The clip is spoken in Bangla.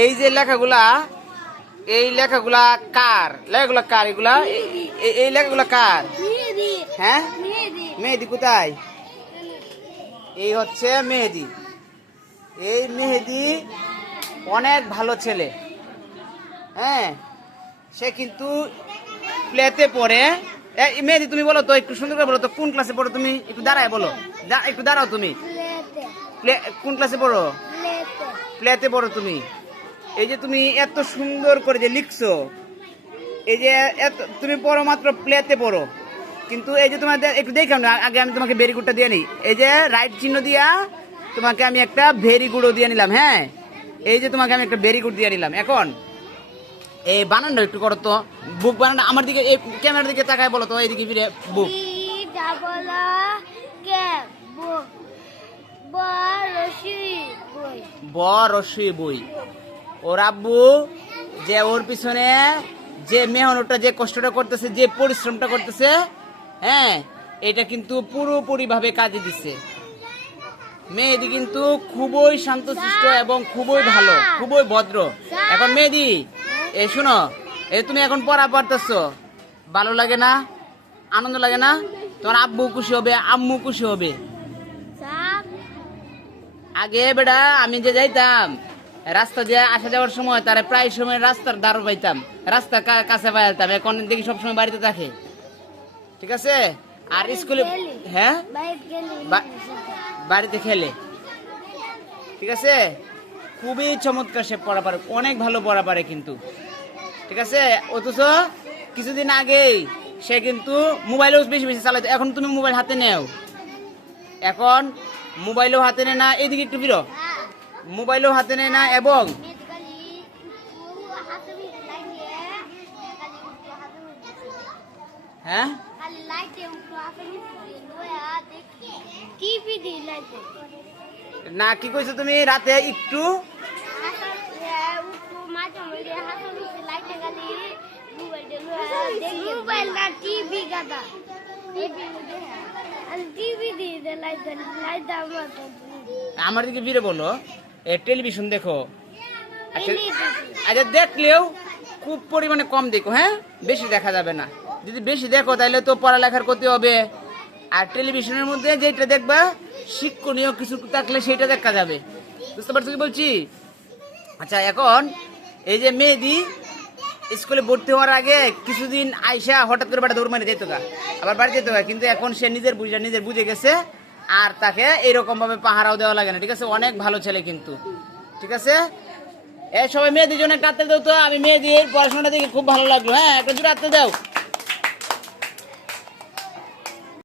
এই যে লেখাগুলা, এই লেখাগুলা কার? লেখাগুলা কার এগুলা? এই লেখাগুলা কার? হ্যাঁ, মেহেদি কোথায়? এই হচ্ছে মেহেদি। এই মেহেদি অনেক ভালো ছেলে। হ্যাঁ, সে কিন্তু প্লেতে পড়ে। মেহেদি তুমি বলো তো, একটু সুন্দর করে বলো তো, কোন ক্লাসে পড়ো তুমি? একটু দাঁড়ায় বলো, একটু দাঁড়াও তুমি। কোন ক্লাসে পড়ো? প্লেতে পড়ো তুমি। এই যে তুমি এত সুন্দর করে যে লিখছো, এই যে তুমি পড়ো মাত্র প্লেতে পড়ো, কিন্তু এই যে তোমার একটু দেখো না, আগে আমি তোমাকে ভেরি গুডটা দিয়ে নিই। এই যে রাইট চিহ্ন দিয়া তোমাকে আমি একটা ভেরি গুডও দিয়ে নিলাম। হ্যাঁ, এই যে তোমাকে আমি একটা ভেরি গুড দিয়ে নিলাম। এখন এই বানানটা একটু করো তো, বুক বানানটা আমার দিকে, এই ক্যামেরার দিকে তাকায় বলো তো, এইদিকে ফিরে বুক। বরশি বই। ওর আব্বু যে ওর পিছনে যে মেহনতটা, যে কষ্টটা করতেছে, যে পরিশ্রমটা করতেছে, হ্যাঁ, এটা কিন্তু পুরোপুরি ভাবে কাজে দিচ্ছে। মেহেদি কিন্তু খুবই শান্তশিষ্ট এবং খুবই ভালো, খুবই ভদ্র। এখন মেহেদি, এই শুনো, এই তুমি এখন পড়া পড়তেছো, ভালো লাগে না? আনন্দ লাগে না? তোমার আব্বু খুশি হবে, আম্মু খুশি হবে। আগে বেটা আমি যে যাইতাম রাস্তা দিয়ে আসা যাওয়ার সময়, তারা প্রায় সময় রাস্তার দ্বার পাইতাম, রাস্তার কাছে পাইতাম। এখন দেখি সবসময় বাড়িতে থাকে, ঠিক আছে? আর স্কুলে, হ্যাঁ, বাড়িতে খেলে, ঠিক আছে? খুবই চমৎকার সে পড়া পারে, অনেক ভালো পড়া পারে কিন্তু, ঠিক আছে? অথচ কিছুদিন আগেই সে কিন্তু মোবাইলেও বেশি বেশি চালাইতো। এখন তুমি মোবাইল হাতে নেও, এখন মোবাইলও হাতে নেয় না। এইদিকে একটু ফিরো, মোবাইলও হাতে নেয় না। এবং হ্যাঁ, না, কি কইছো তুমি? রাতে একটু আমার দিকে ফিরে বলো, টেলিভিশন দেখো। আচ্ছা, আচ্ছা, দেখলেও খুব পরিমাণে কম দেখো, হ্যাঁ, বেশি দেখা যাবে না। যদি বেশি দেখো তাহলে তো পড়ালেখার ক্ষতি হবে। আর টেলিভিশনের মধ্যে যেটা দেখবা শিক্ষণীয় কিছু থাকলে সেটা দেখা যাবে, বুঝতে পারছো কি বলছি? আচ্ছা, এখন এই যে মেহেদি স্কুলে ভর্তি হওয়ার আগে কিছুদিন আইসা হঠাৎ করে বাড়ি দৌড় মারে যেত গা, আবার বাড়ি যেত গা, কিন্তু এখন সে নিজের বুঝে গেছে, আর তাকে এইরকম ভাবে পাহারাও দেওয়া লাগে না, ঠিক আছে? অনেক ভালো ছেলে কিন্তু, ঠিক আছে? এই সবাই মেহেদির জন্য একটা হাততালি দাও তো। আমি মেহেদির পড়াশোনাটা দেখে খুব ভালো লাগলো। হ্যাঁ, একটা জোরে হাততালি দাও।